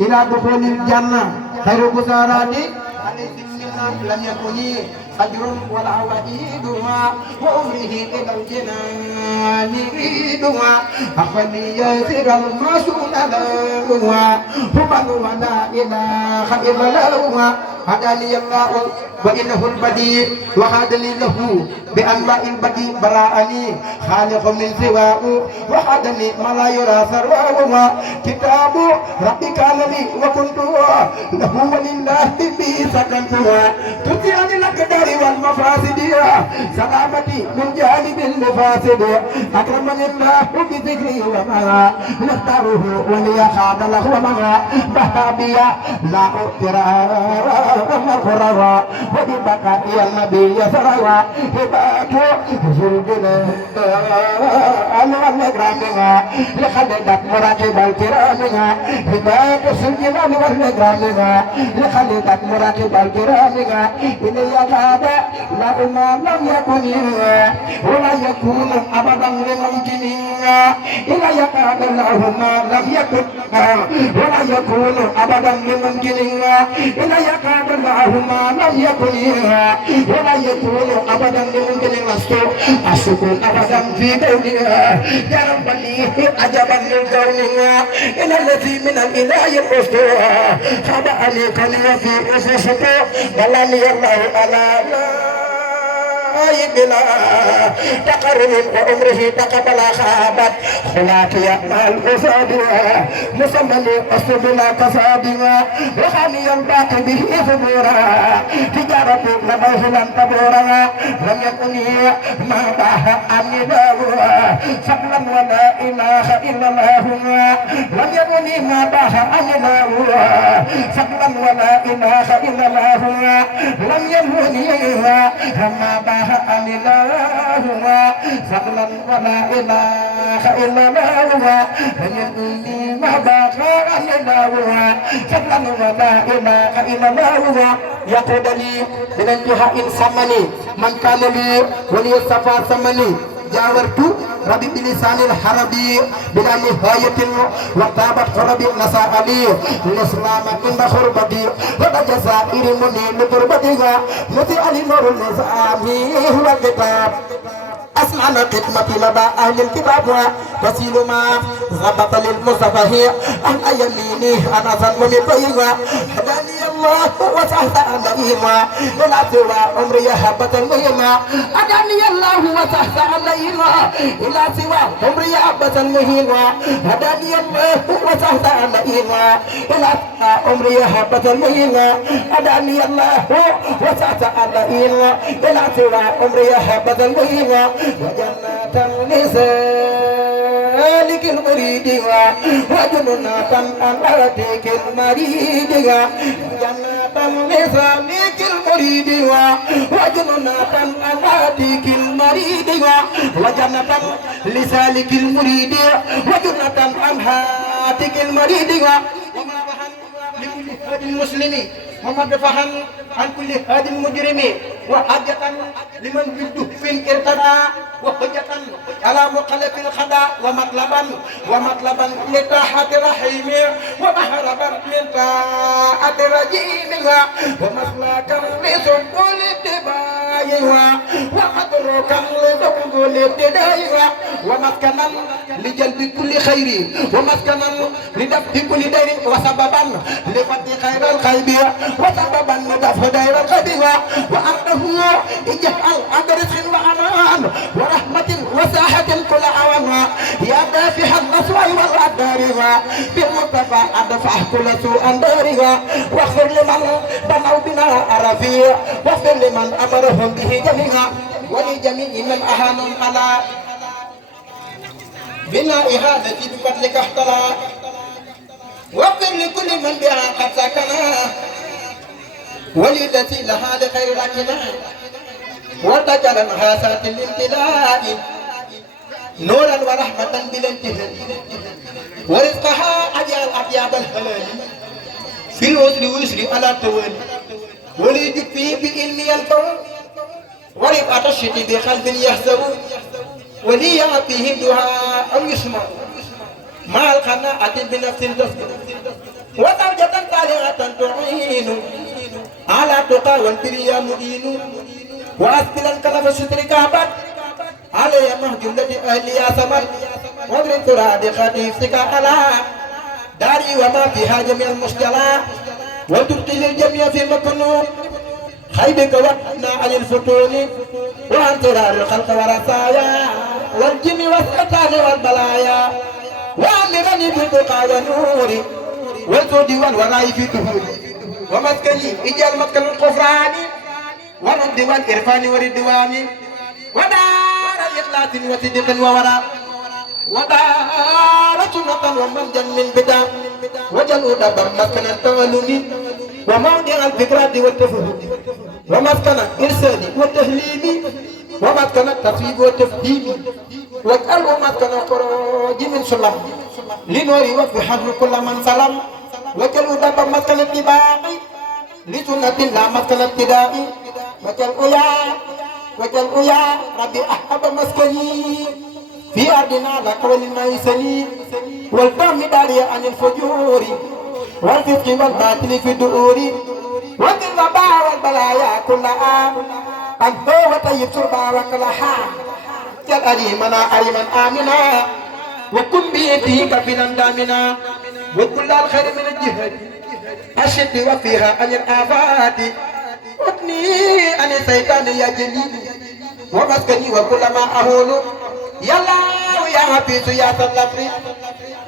إلى دخول الجنة خير بشارات لم يكن أجر ولا عوائدها وأمره إلى الجنان يريدها أخلي يسير المسؤول لها هو ولا إله إلا الله هداني الله وإنه البديع وهدني له بأنواع البديع براءني خالق من سواه وهدني ما لا يرى ثرواه كتاب ربي كان لي وكنت له ولله به سكنتها تطيعني الأقدار والمفاسد سلامتي من جانب المفاسد أكرمني الله بذكري وما نختاره ولي خاد له وما بهابيا لا أقرأ القرى وببقاء النبي سروا هباته زلجنا والنجرامنا لخلدت مراكب الكرامنا هباته زلجنا والنجرامنا لخلدت مراكب الكرامنا إلي هذا لا ما لم يكن ولا يكون أبدا لممكن إلي هذا له ما لم يكن ولا يكون أبدا لممكن إلي هذا له ما لم يكن ولا يكون أبدا لممكن لست أشكر أبدا في كونها يا ربني عجبا من كونها إن الذي من الإله الأسطى خبأني كلمة في أسسته ولني الله على بلا تقرب وعمره تقبل خابت خلاقي مع الفساد مسمني أصل بلا كساد وخاني الباقي به ثبورا تجارة لبوه لم تبورا لم يكن ما باه أمي داورا فضلا ولا إله إلا الله لم يكن ما باه أمي داورا فضلا ولا إله إلا الله لم يكن ما باه أن الله فضلا ولا إله إلا الله فيدني ما بقى أن الله فضلا ولا إله إلا الله يقول لي من انتهاء ثمني من كان لي وليصفى ثمني جاورت ربي بلسان الحربي بلا نهاية وطابت قربي نساء لي الإسلام عند خربتي وجزائر مني لقربتها متي علي نور النظام هو الكتاب أسمعنا خدمتي لدى أهل الكتاب وسيل ما ضبط للمصطفى أهل يميني أنا ظلمني طيبا هداني الله وسهل عليهما إلى سوى عمري حبة المهمة هداني الله وسهل عليهما إلى سوى عمري حبة المهمة هداني الله وسهل عليهما إلى عمري حبة المهمة هداني الله وسهل عليهما إلى سوى عمري حبة المهمة وجنات لسالك المريد وجنات أناتك المريد جنات لسالك المريد وجنات أناتك المريد وجنات لسالك المريد وجنات أناتك المريد وما بهن لكل هاد المسلم وما بفهن عن كل هاد المجرم وحاجة لمن بالدف ارتدى وحجة على مقلب الخداء ومطلبا لطاحة رحيم ومهربا من طاعة رجيمها ومسلاكا لسبل اتباعها ومدركا لسبل ابتدائها ومسكنا لجلب كل خير ومسكنا لدفع كل دير وسببا لفتح خير الخيب وسببا لدفع دير الخيب وأنه اجعل أدرس وأمان ورحمة وساحة كل عوام يا دافع النسوء والأدار بالمصطفى أدفع كل سوء دارها واغفر لمن بنوا بنا عرفي واغفر لمن أمرهم به جميعا ولجميع من أهانهم على بنائها التي بفضلك احتلى واغفر لكل من بها قد سكنا وللتي لها لخير لكنا وتجعل محاسات الامتلاء نورا ورحمة بلا انتهاء ورزقها أجعل أطياب الحلال في الوزر وزر على التوالي وليجد فيه بعلم ينفع ورفعة الشتي بقلب يحزر ولي فيه دعاء أو يسمع مع القناعة بنفس تصبر صالحة تعين على تقى والبر يا معين وأسبلا كنف سترك أبد علي مهجلة أهلي يا سمر واضرب تراد خطيفتك على داري وما فيها جميع المشكلات وتبقي للجميع في مكنون خيبك وقنا عن الفتون وعن ترار الخلق ورسايا والجن والشيطان والبلايا وعمرني بالبقى ونور والزود والوراء في الدهور ومسكني اجعل مسكن الغفران والرد والإرفان والردوان ودار إخلاص وصدق ووراء ودار سنة ومنجا من بدع وجل دبر مسكن التعلم وموضع الفكرة والتفهم ومسكن الإرسال والتهليم ومسكن التصويب والتفهيم واجعله مسكن الخروج من سلم لنور وفي حجر كل من سلم وجل دبر مسكن الاتباع لسنة الله مسكن الابتداء وجل يا ربي أحب مسكني في أرضنا لك وللميسني والفهم داري عن الفجور والفسق والباطل في الدؤور والغباء والبلايا كلها أنت وطيب سربا وكلها جل أريمنا أريما آمنا وكن بيدي كفلا دامنا وكل الخير من الجهد أشد وفيها عن الآفات وابني عن الشيطان يا جليل ومسكني وكل ما أهول يا الله يا حفيظ يا سلفري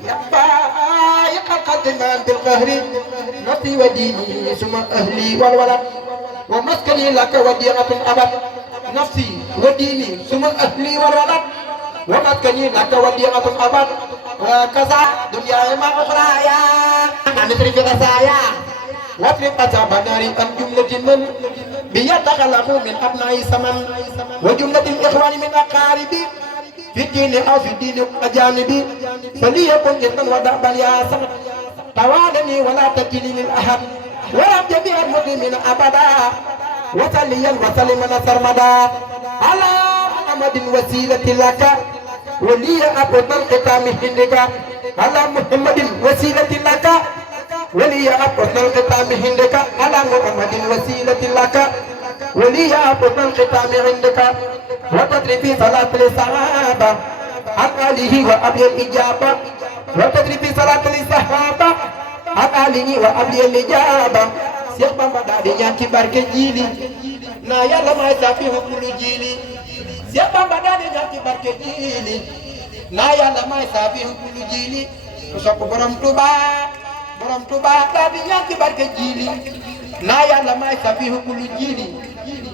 يا فائق القدمان بالقهر نفسي وديني ثم أهلي والولد ومسكني لك وديعة أبد نفسي وديني ثم أهلي والولد ومسكني لك وديعة أبد وكذا دنيا ما أخرايا نتري في غسايا واطرق أصحاب النار عن جملة من بيتخلقوا من أبناء سمن وجملة الإخوان من أقارب في الدين أو في الدين الأجانب فليكن إذن ودعبا يا سمن توالني ولا تكلني للأحد ولا جميع المسلمين أبدا وسليا وسلما سرمدا على محمد وسيلة لك ولي أبطل ختام هندك على محمد وسيلة لك ولي أبطل ختام هندك على محمد وسيلة لك ولي أبطل ختام عندك وتدري في صلاة الصحابة عن آله وأبي الإجابة وتدري في صلاة الصحابة عن آله وأبي الإجابة Cheikh Bamba daal di ñaan ci barke jiili naa yàlla may safi hukulu jiili Cheikh Bamba daal di ñaan ci barke jiili naa yàlla may safi hukulu jiili ku sopp borom Tuuba daal di ñaan ci barke jiili naa yàlla may safi hukulu jiili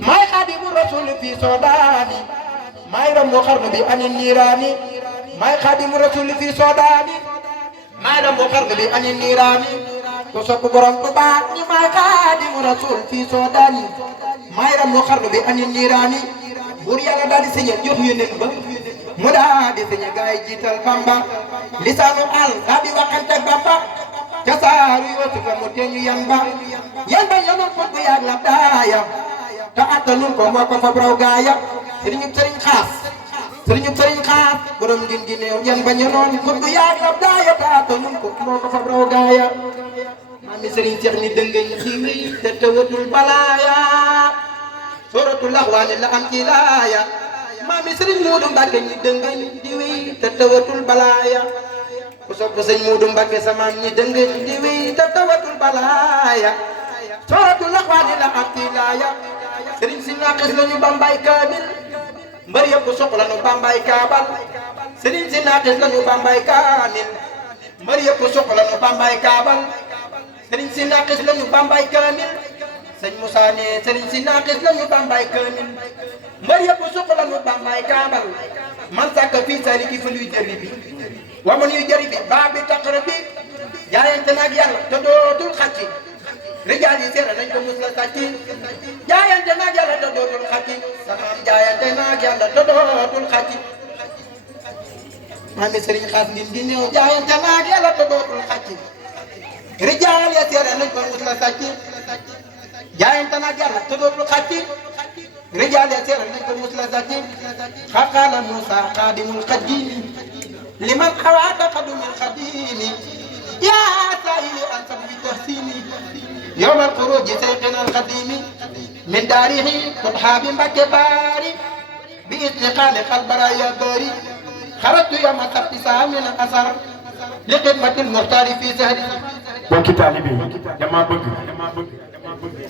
may xaadimu rasul fi sodaani may ramu xarnu bi ani niiraani may xaadimu rasul fi sodaani may ramu xarnu bi ani niiraani ku sopp borom Tuuba ñi may xaadimu rasul fi sodaani may ramu xarnu bi ani niiraani buur yàlla daal di signé jox yónneen ba mu daal di signé gaay jiital Bamba lisaanu al daal di waxante Bamba ca saaru Yuusufa mu teñu yan ba yanoon fot bu yaag la daaya te attanul ko moo ko fa braw gaaya sëriñub sëriñ xaas borom gin gi neew yan ba yanoon fot bu yaag la daaya te attanul ko moo ko fa braw gaaya maami sëriñ Seex ni dëngañ xiwi te tawatul balaaya suratul Ahwaani la am ci laaya maami sëriñ Moodu Mbàkke ñi dëngañ di wéy te tawatul balaaya ku sopp sëñ Moodu Mbàkke sa maam ñi dëngañ di wéy te tawatul balaaya suratul Ahwaani la am ci laaya sëriñ si naqis lañu bambay kaamil mbër yëpp soxla nu bambay kaabal sëriñ si naqis lañu bambay kaamil mbër yëpp soxla nu bambay kaabal sëriñ si naqis lañu bambay kaamil sëñ Moussa ne sëriñ si naqis lañu bambay kaamil mbër yëpp soxla nu bambay kaabal man sàkk fii sari ki fa luy jëri bi waman yu jëri bi baa bi taqara bi jaayante naag yàlla te dootul xacci rijaal yi seera nañ ko mus la sàcci jaayante naag yàlla te dootul xacci samaam jaayante naag yàlla te dootul xacci maami sëriñ xaas ngin di néew jaayante naag yàlla te dootul xacci rijaal ya seera nañ ko mus la sàcci jaayante naag yàlla te dootul xacci rijaal ya seera nañ ko mus la sàcci xaqaala Muusa xaadimul xadiimi liman xawaata xadumil xadiimi yaa saayili an sabi tahsiini يوم الخروج سيقنا القديم من داره تضحى بمكة باري بإذن خالق البرايا باري خرجت يوم السبت ساعة من الأثر لخدمة المختار في سهر bokki taalibe yi dama bëgg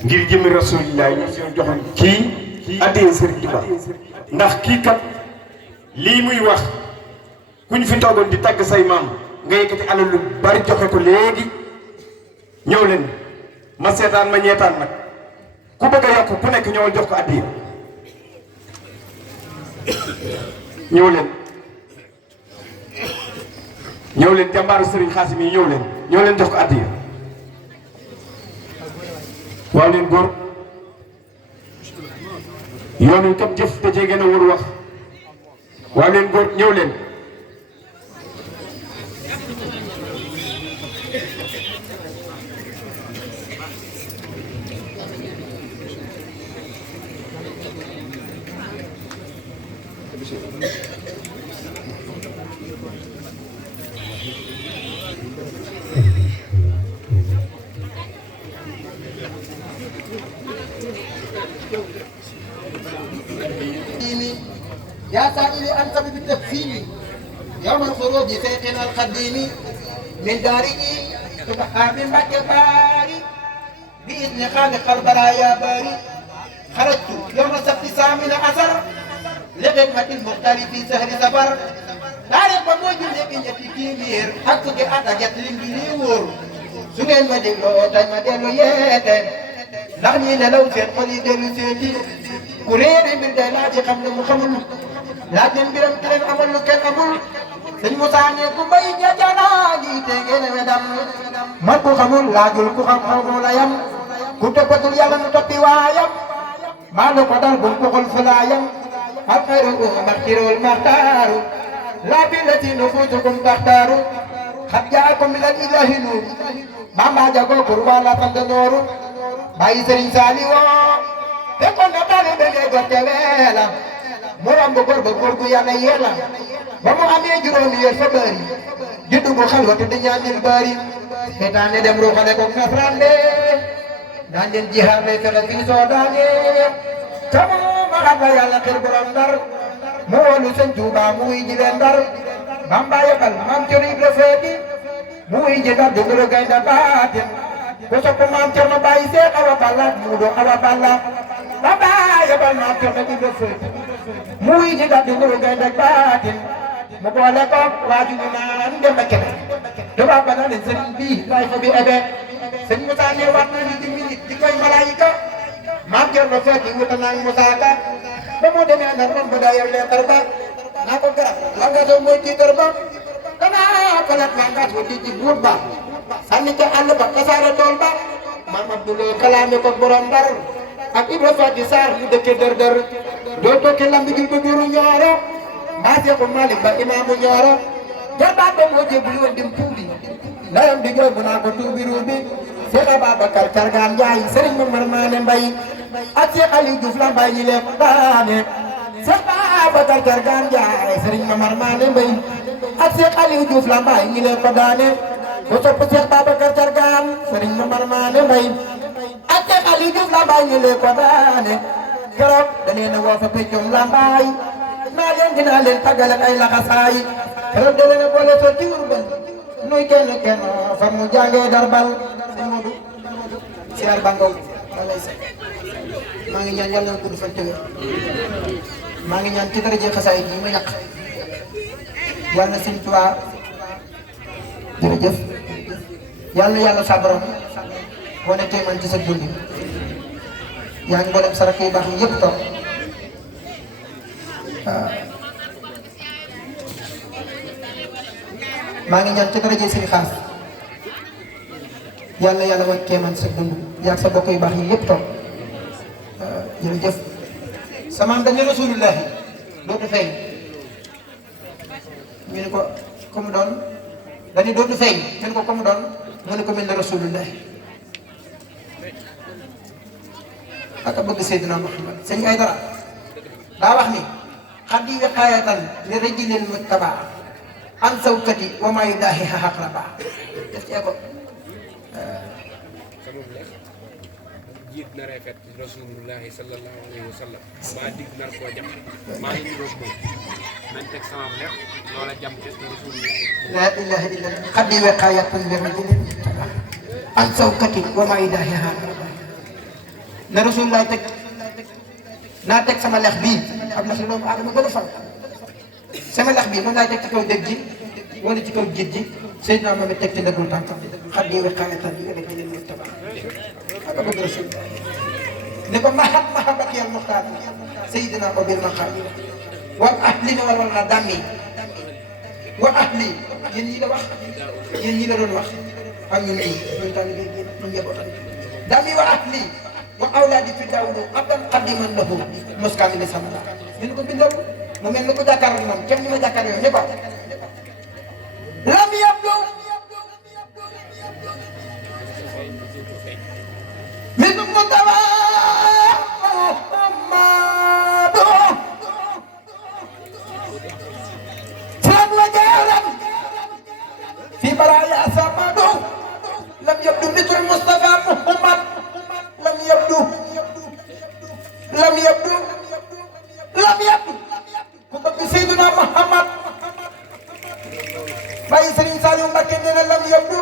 ngir jëmi rasulillah yi ñu joxoon kii addee Serigne Touba ndax kii kat lii muy wax kuñ fi toogoon di tagg say maam nga yëkkati alal lu bari joxe ko léegi ñëw leen ma seetaan ma ñeetaan nag ku bëgg a yokk ku nekk ñëwal jox ko addee ñëw leen jàmbaaru Serigne Xaasim yi ñëw leen jox ko addiya waaw leen góor yoon wi kat jëf da cee gën a wër wax waaw leen góor ñëw leen يا سائلي أنت بالتكفير يوم الخروج سيقنا القديم من داره تبقى من مكة باري بإذن خالق البرايا باري خرجت يوم السبت سامن أثر لخدمة المختار في سهر سفر تاريخ بموجود لكن يتكيمير حقك أتجت لنجليور سنين مدلو تاي مدلو يتن نحني لو سين قولي دلو سيتي كورين من دلاتي خمد مخمل لكن برم كلن أمل كن أمل سن مساني كبي جانا جيتي جن مدام مكو خمل لاجل كو خمل يم كتب بدل يلن تبي وايم مالو قدر بنكو خل فلايم الخير مختار المختار لا بالتي نفوسكم تختاروا قد جاءكم من الإله نور ماما جاكو كروالا تندنور باي سرين ساليو تكون نتالي بني غتويلا مرام بغور يانا يلا بامو امي جوروم يور فباري جدو بو خلوت دي ñaanil bari sétane dem ro xale ko nafrande dan den jihad lay fexé fi so dañé tamo ma xala yalla xir borom dar mo wolu señ touba muy ji len dar bamba yebal mam ci ri refeti muy ji dar de ngoro gayna baten ko so ko mam ci ma bayi se awa balla mu do awa balla baba yebal mam ci ri refeti muy ji dar de ngoro gayna baten mo boole ko waaju ñu naan dem ba kene tuba ba na len serigne bi lay fa bi ebe serigne Moussa ne wat na ni 10 minutes di koy malaika mam ci ro feti wutana Moussa ka ba mu demee na ron ba dayal leetar ba naa ko garab langa soo mooy tiitar ba danaa falat langaas wa di buur ba sànni ca àll ba kasaare tool ba maam Abdoulaye kalaame ko borom Ndar ak Ibra Fati Sarr mu dëkke dër dër doo tokki lamb gi ba duru ñooro mbaase ko Malick ba imaamu ñooro jarbaat ba moo jébul woon dim tuubi ndayam di jooy bu naa ko tuubi ruubi Cheikh Ababacar Cargaan Njaay Sëriñ Mamar Maane Mbay ak Cheikh Aliou Diouf la mbay ñi leen daane Cheikh Ababacar Cargaan Njaay Sëriñ Mamar Maane Mbay ak Cheikh Aliou Diouf la mbay ñi leen ko daane ko sopp Cheikh Ababacar Cargaan Sëriñ Mamar Maane Mbay ak Cheikh Aliou Diouf la mbay ñi leen ko daane keroog da leen a woo fa peccum la mbay naa leen dinaa leen tàggal ak ay laxasaay keroog da leen a boole soo ci Urbel nuy kenn kenn fa mu jàngee darbal sëñ Modou siyaar bangow maa ngi ñaan yàlla na gudd fan te wér maa ngi ñaan ci daraje xasaay yi ma ñàkk yàlla na sëñ Tuubaa jërëjëf yàlla na yàlla sa borom wane tey man ci sa dund yaa ngi mboolem sarak yu baax yi yëpp toog maa ngi ñaan ci daraje sëñ Xaas yàlla yàlla wane tey man ci sa dund yaa sa bokk yu baax yi yëpp toog jërëjëf samaam dañu Rasulullah dootu feeñ ñu ne ko comme doon dañu dootu feeñ ñu ne ko comme doon mu ne ko mel ne Rasulullah ak a bëgg Seydina Muhammad sëñ Aydara daa wax ni xaddi wiqaayatan li rajulil mujtaba an sawkati wa ma yudaahiha aqraba def ci ko sama lex jiit na rafet rasulullahi sallallahu alayhi wa sallam maa dig nar koo jam maa ngi niroog moom nañ teg sama lex loola jam te rasulullahi la ilaha illallah xaddi wiqayatan bi rajulin an sawkatin wa maidahiha na rasulullah teg naa teg sama lex bii am na si doomu aadama gën a fan sama lex bii moom laay teg ci kaw dëgg ji wala ci kaw jiit ji Seydina Mohamed teg ci ndëggul tànkam xaddi wiqayatan bi rajulin muttaba aka bëgg rasulullah ne ko mahabak ya muxtaar Seydina ko bil maqaam wal ahli ne wala na dami wa ahli yéen ñi la wax yéen ñi la doon wax ak ñun ñii ñun tamit ñu njabootam dami wa ahli wa awlaadi fi dawlu abdan qadiman lahu moskaami li sama ñu ko bindal mu mel ni ko jàkkaarloo moom kenn ni ma jàkkaarloo ne ko lam yabdu min mutawa Muhammadu fan wa jaaram fi baraya samadu lam yabdu mithl Mustafa Muhammad lam yabdu ku bëgg Seydina Muhammad Baye Serigne Saliou Mbacké nee na lam yabdu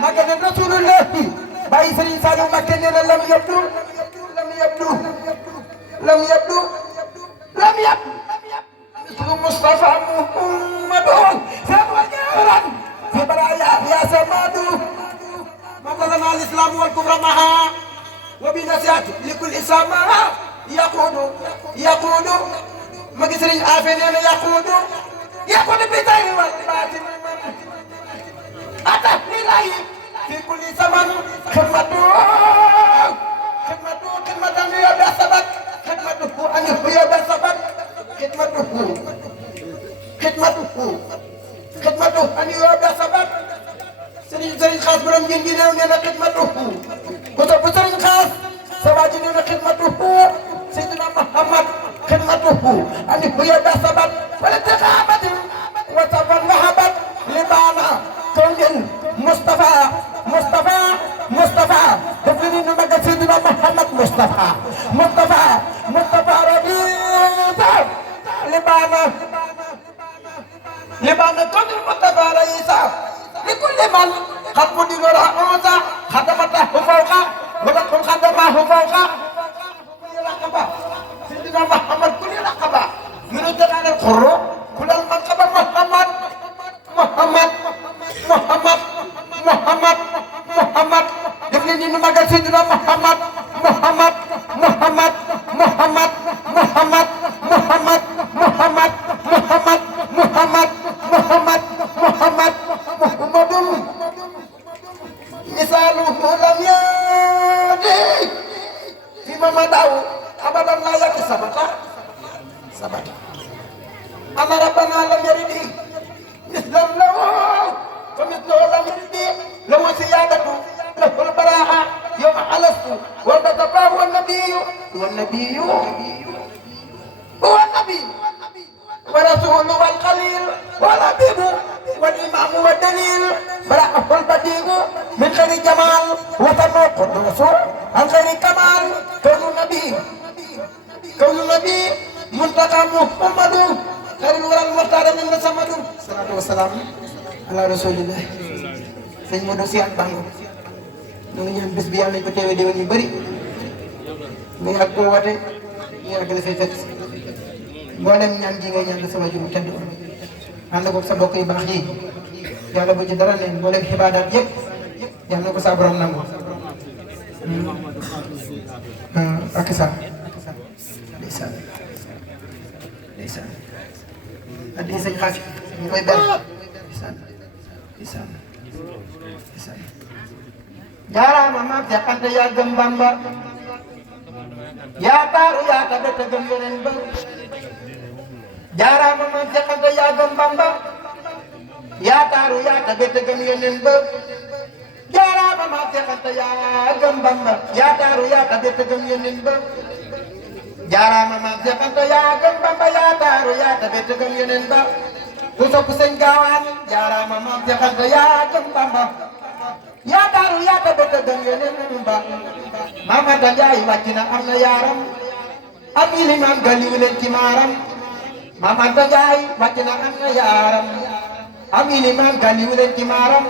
magana Rasulullah Baye Serigne Saliou Mbacké nee na lam yabdu mislu Mustafa Muhammadu sawajaran fi baraya ya samadu مثلنا الاسلام والكفر معها وبنصيحة لكل اسلام يقود ما قصرين عافين يقود بطير والباطن أتى لله في كل زمن خدمته أن يبدأ سبب خدمته أن يبدأ سبب خدمته أن يبدأ سبب Sëriñ Xaas borom ngeen gi réew nee na xidmatuhu ku topp Sëriñ Xaas sa waa ji nee na xidmatuhu Seydina Muhammad xidmatuhu ani huya da sabat wala tixaabatin wa safan wahabat libaana kawngel Mustafa daf li ni nu maga Seydina Muhammad Mustafa rabita libaana kawngel Mustafa raisa لكل من قد مدير رأوزا خدمته فوقا ولكم خدمه فوقا كل رقبة سيدنا محمد كل رقبة من تنال القرى كل المنقبة محمد دفلني نمجل سيدنا محمد misaluhu lam yadi fima madau abadan la yaki sabata ana rabbana lam yaridi mislam lahu famithluhu lam yaridi lahu siyadatu lahu albaraha yawma alastu wa tatabahu an-nabiyyu ورسول والخليل والحبيب والإمام والدليل برأه البديع من خير جمال وطنه قدوس عن خير كمال كون النبي منتقى محمد خير الورى المختار من سمد الصلاة والسلام على رسول الله sëñ Modou Sy ak Bango ñu ngi ñaan bés bi yàlla nañ ko teewee déwén yu bëri ñu yàgg koo wate ñu yàgg la fay fekk mboolem ñaan gi ngay ñaan sama jur tedd ànd ko sa mbokk yu baax yi yàlla bu ci dara neen mboolem xibaadaat yëpp yàlla na ko sa borom nangu ak sa ndeysaan addi sëñ xaasi ñu koy benn ndeysaan jaaraama maam Seex Anta yaa gëm Bamba yaa taaru yaa tabe te gëm yeneen ba jaaraama maam Seex Anta yaa gëm Bamba yaa taaru yaa tabe te gëm yeneen ba jaaraama maam Seex Anta yaa gëm Bamba yaa taaru yaa tabe te gëm yeneen ba jaaraama maam Seex Anta yaa gëm Bamba yaa taaru yaa tabe te gëm yeneen ba ku sopp sëñ gaawaan jaaraama maam Seex Anta yaa gëm Bamba yaa taaru yaa tabe te gëm yeneen ba maam Anta Njaay wàcc na am na yaaram am ilimaan galiw leen ci maaram maam Anta Njaay wàcc na am na yaaram am ilimaan galiw leen ci maaram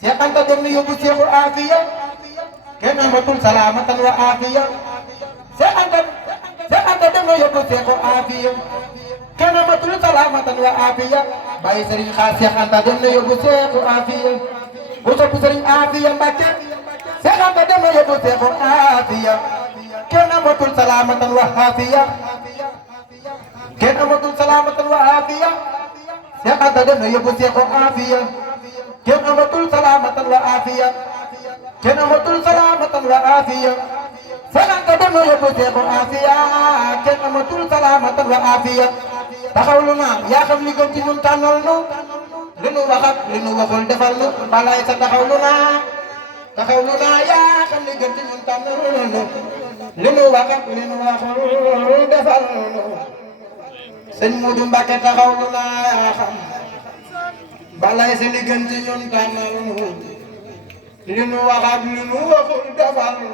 Seex Anta dem na yóbbu Seexu Aafiya kenn amatul salaamatan wa aafiya Seex Anta dem na yóbbu Seexu Aafiya kenn amatul salaamatan wa aafiya bàyyi Sëriñ Xaas Seex Anta dem na yóbbu Seexu Aafiya ku sopp Sëriñ Aafiya Mbàkke Seex Anta dem na yóbbu Seexu Aafiya kenn amatul salaamatan wa aafiya kenn amatul salaamatan wa aafiya Seex Anta dem na yóbbu Seexu Aafiya kenn amatul salaamatan wa aafiya kenn amatul salaamatan wa aafiya Seex Anta dem na yóbbu Seexu Aafiya kenn amatul salaamatan wa aafiya taxawlu naa yaa xam li gën ci ñun tànnal nu li nu wax ak li nu waxul defal nu balaay sa taxawlu naa yaa xam li gën ci ñun tànnal nu li nu wax ak li nu waxul defal nu sëñ Mudu Mbàkke taxawlu naa yaa xam balaay sa li gën ci ñun tànnal nu li nu wax ak li nu waxul defal nu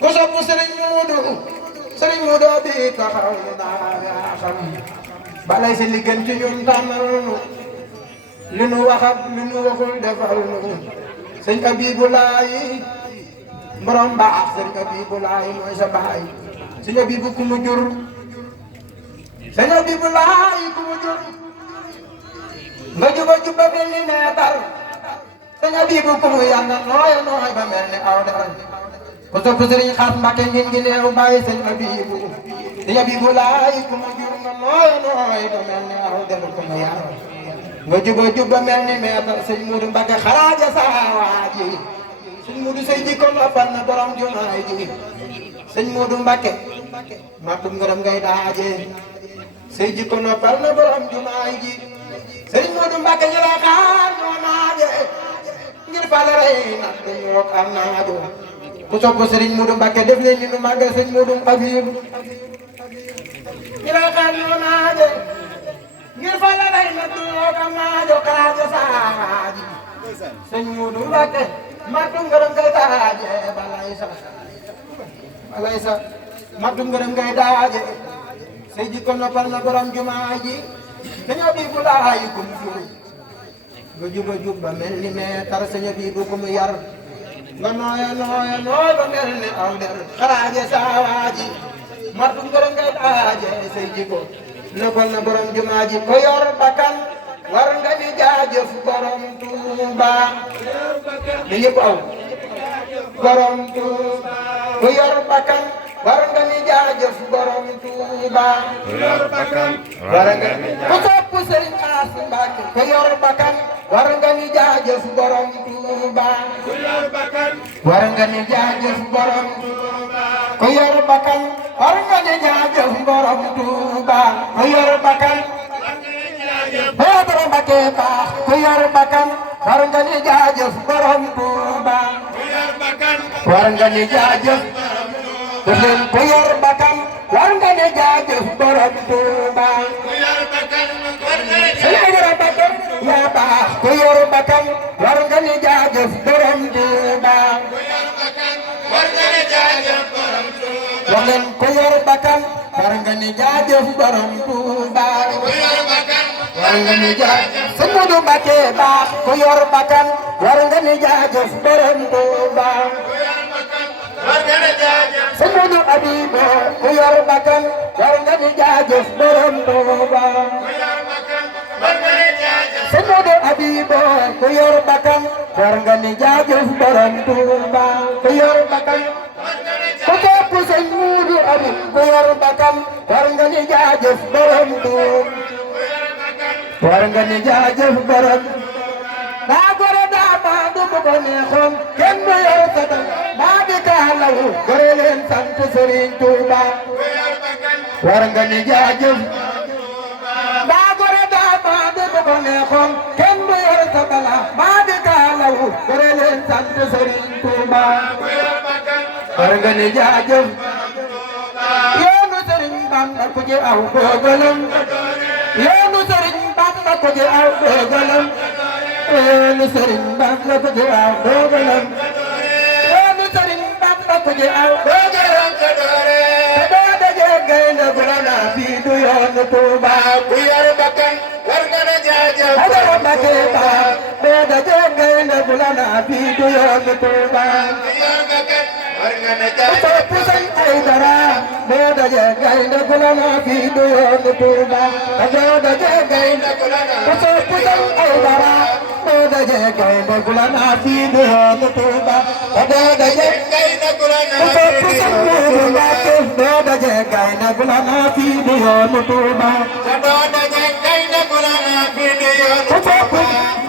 ku sopp Sëriñ Mudu bi taxawlu naa yaa xam balay si li gën ci ñun tànnal nu li nu wax ak li nu waxul defal nu sëñ Abibu Laay borom baax sëñ Abibu Laay mooy sa baay sëñ Abibu ku mu jur sëñ Abibu Laay ku mu jur nga juba mel ni neetar sëñ Abibu ku mu yàlla nooy ba mel ni aw dar ku sopp Sëriñ Xaas Mbàkke ngin gi neew bàyyi sëñ Abibu Laay ku mu jur nga nooy ba mel ni aw dar ku mu yàlla nga juba mel ni meetar sëñ Mudu Mbàkke xaraaja saa waaji sëñ Mudu say jikko noppal na borom jumaay ji sëñ Mudu Mbàkke matum ngërëm ngay daaje say jikko noppal na borom jumaay ji sëñ Mudu Mbàkke ñu la xaar ñoo naaje ngir fale rey nag dañoo am naajo ku sopp Sëriñ Mudu Mbàkke def leen ni nu màggal sëñ Mudu Abiib ñu la xaar ñoo naaje ngir fale rey nag dañoo am naajo xaaja saaji sëñ Mudu Mbàkke matum ngërëm ngay daaje balay sa matum ngërëm ngay daaje say jikko noppal na borom jumaa ji dañoo Abibu Laay ku mu jur nga juba mel ni meetar sëñ Abibu ku mu yar nga nooy ba mel ni aw der xaraaje sawaaji matum ngërëm ngay daaje say jikko noppal na borom jumaa ji ko yor bakkan war nga ni jaajëf borom Tuuba ni ñëpp aw borom Tuuba ko yor bakkan war nga ni jaajëf borom Tuuba ko yor bakkan war nga ni ku sopp Sëriñ Xaas Mbàkke ko yor bakkan war nga ni jaajëf borom Tuuba ko yor bakkan war nga ni jaajëf borom Tuuba ko yor bakkan war nga ni jaajëf borom Tuuba ko yor bakkan borom Mbàkke baax ku yor bakkan war nga ni jaajëf borom Tuuba ku yor bakkan war nga ni jaajëf ku yor bakkan war nga ni jaajëf borom Tuuba ku yor bakkan yaa baax ku yor bakkan war nga ni jaajëf borom Tuuba ku yor bakkan war nga ni jaajëf borom Tuuba wax leen ku yor bakkan war nga ni jaajëf borom Tuuba ku yor bakkan war nga ni jaajëf sëñ Mudu Mbàkke baax ku yor bakkan war nga ni jaajëf borom Tuuba ku yor bakkan war nga ni jaajëf sëñ Mudu Abibu ku yor bakkan war nga ni jaajëf borom Tuuba ku yor bakkan war nga ni jaajëf sëñ Mudu Abibu ku yor bakkan war nga ni jaajëf borom Tuuba ku yor bakkan ku topp sëñ Mudu Abibu ku yor bakkan war nga ni jaajëf borom Tuuba war nga ni jaajëf borom daa gore daa maa du bu ko neexoon kenn du yor sa tam maa di kaalaw gore leen sant Sëriñ Tuuba war nga ni jaajëf daa gore daa maa du bu ko neexoon kenn du yor sa bala maa di kaalaw gore leen sant Sëriñ Tuuba war nga ni jaajëf ku ci aw doo gëlëm yoonu Sëriñ Bamba ku ci aw doo gëlëm yoonu Sëriñ Bamba ku ci aw doo gëlëm yoonu Sëriñ Bamba ku ci aw doo gëlëm te doo dajee gaynde gu la naa fii du yoonu Tuuba ku yor bakkan war nga ne jaajëf Adama Mbakke Ba doo dajee gaynde gu la naa fii du yoonu Tuuba ku Sëñ Aydara doo dajee gaynde gu la naa fii du yoonu Tuuba doo dajee gaynde gu la naa ku Sëñ Aydara doo dajee gaynde gu la naa fii du yoonu Tuuba doo dajee gaynde gu la naa fii du yoonu Mbakke doo dajee gaynde gu la naa fii du yoonu Tuuba doo dajee gaynde gu la naa fii du yoonu Tuuba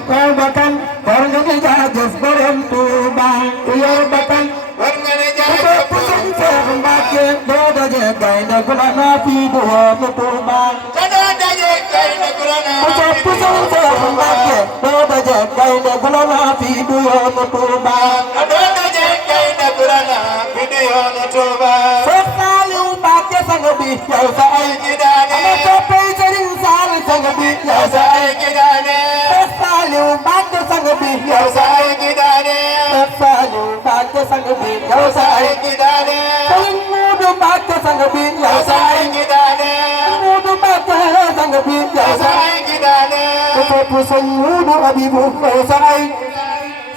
koy bakkan war nga di jaajëf borom Tuuba ku yor bakkan war nga di jaajëf ku Sëñ Seex Mbàkke doo dajee gaynde gu la naa fii du yoonu Tuuba doo dajee gaynde gu la naa fii du yoonu Tuuba Sëñ Seex Mbàkke doo dajee gaynde gu la naa fii du yoonu Tuuba doo dajee gaynde gu la naa fii du yoonu Tuuba Seex Saaliw Mbàkke sang bi yow sa ay gidaane ana toppay Sëriñ Saal sang bi yow sa ay gidaane Seex Saaliw Mbàkke sang bi yow sa ay gidaane Seex Saaliw Mbàkke sang bi yow sa ay gidaane Sëriñ Muudu Mbàkke sang bi yow sa ay gidaane Muudu Mbàkke sang bi yow sa ay gidaane ku topp Sëñ Muudu Abibu yow sa ay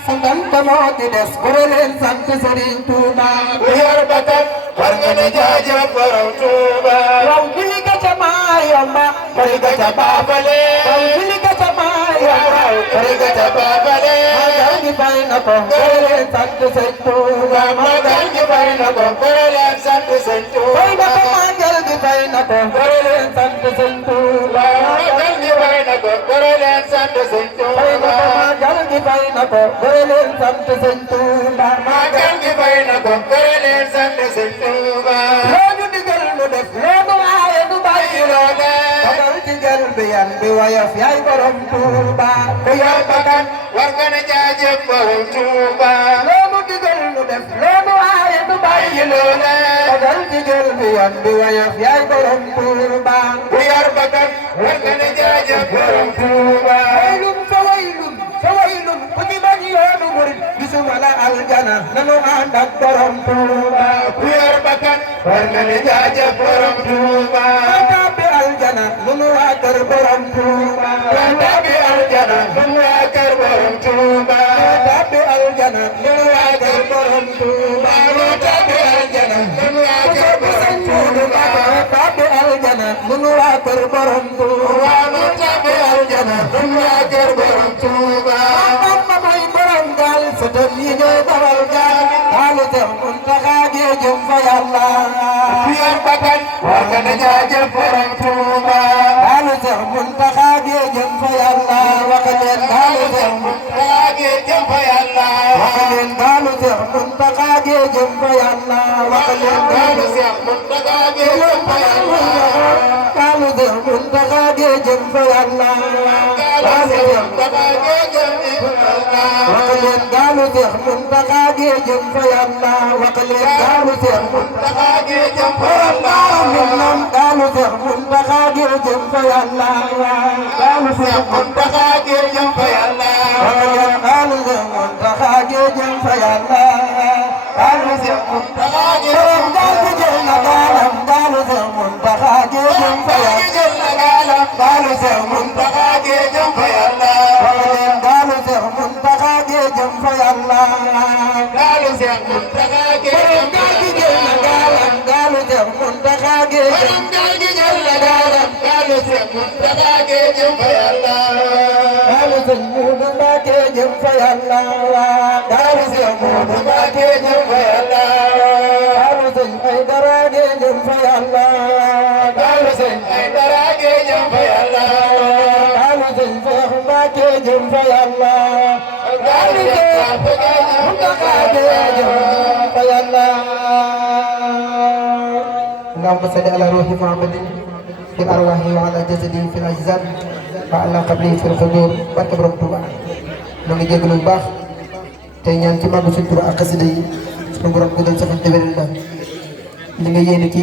sanganta moo ci des gore leen sant Sëriñ Tuuba ku yor bakkan war nga ne jaajëf borom Tuuba waaw julli ga ca maa yomba bari ga ca baabale waaw julli ga ca maa yomba bari ga ca baabale magal gi fay na ko gore leen sant Sëñ Tuuba magal gi fay na ko gore leen sant Sëñ Tuuba fay na ko magal gi fay na ko gore leen sant Sëñ Tuuba magal gi fay na ko gore leen sant Sëñ Tuuba fay na ko magal gi fay na ko gore leen sant Sëñ Tuuba magal gi fay na ko gore leen sant Sëñ Tuuba loolu digal nu def loolu waaye du bàyyi loo def bagal digal bi yan bi woyof yaay borom Tuuba ku yor bakkan war nga ne jaajëf borom Tuuba loolu digal nu def loolu waaye du bàyyi loo def bagal digal bi yan bi woyof yaay borom Tuuba ku yor bakkan war nga ne jaajëf borom Tuuba waylun fa waylun fa waylun ku ci bañ yoonu murid gisuma la aljana nanu ànd ak borom Tuuba ku yor bakkan war nga ne jaajëf borom Tuuba tàbbi aljana nunu waa kër borom Tuuba tàbbi aljana nunu waa kër borom Tuuba tàbbi aljana nunu waa kër borom Tuuba tàbbi aljana nunu waa kër borom Tuuba tàbbi aljana nunu waa kër borom Tuuba tàbbi aljana nunu waa kër borom Tuuba mooy borom gaal sëtëm yi ñooy dawal gaal gaalu Seex Muntaxa gi jëm fa Yàlla ku yor bakkan war nga ne jaajëf borom Tuuba gaalu Seex Muntaxa gi jëm fa Yàlla wax leen gaalu Seex Muntaxa gi jëm fa Yàlla wax leen gaalu Seex Muntaxa gi jëm fa Yàlla wax leen gaalu Seex Muntaxa gi jëm fa Yàlla gaalu Seex Muntaxa gi jëm fa Yàlla gaalu Seex Muntaxa gi jëm fa Yàlla wax leen gaalu Seex Muntaxa gi jëm fa Yàlla wax leen gaalu Seex Muntaxa gi jëm fa Yàlla minam gaalu Seex Muntaxa gi jëm fa Yàlla gaalu Seex Muntaxa gi jëm fa Yàlla wax leen gaalu Seex Muntaxa gi jëm fa Yàlla gaalu Seex Muntaxa gi jëm gaal gi jëm na gaalam gaalu Seex Muntaxa gi jëm fa Yàlla gaalu Seex Muntaxa gi jëm fa Yàlla wax leen gaalu Seex Muntaxa gi jëm fa Yàlla gaalu Seex Muntaxa gi jëm na gaalam gaalu Seex Muntaxa gi jëm na gaalam gaalu Seex Muntaxa gi jëm fa Yàlla gaalu Seex Muudu Mbàkke jëm fa Yàlla gaalu Seex Muudu Mbàkke jëm fa Yàlla gaalu Seex Aydara gi jëm fa Yàlla gaalu Seex Aydara gi jëm fa Yàlla gaalu Seex Seex Mbàkke jëm fa Yàlla gaalu Seex Muntaxa gi jëm fa Yàlla اللهم صل على روح محمد في الأرواح وعلى جسده في الأجساد وعلى قبره في القبور barke Borom Tuuba ñoo ngi jégalu bu baax tey ñaan ci màggu suñu Tuuba ak xasida yi suñu borom guddal sa fan te wéral la li nga yéene ci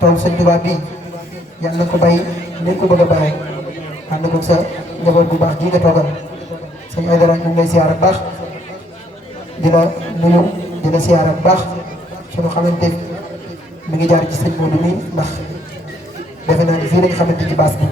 tool Sëñ Tuuba bii yàlla na ko bàyyi ni ko bëgg a bàyyi ànd ko sa njaboot bu baax gii nga toogal sëñ Aydara ñu ngi lay siyaara bu baax di la nuyu di la siyaara bu baax suñu xamante mi ngi jaar ci sëñ Modou mi ndax defe naa ni fii lañ xamante ci baas bi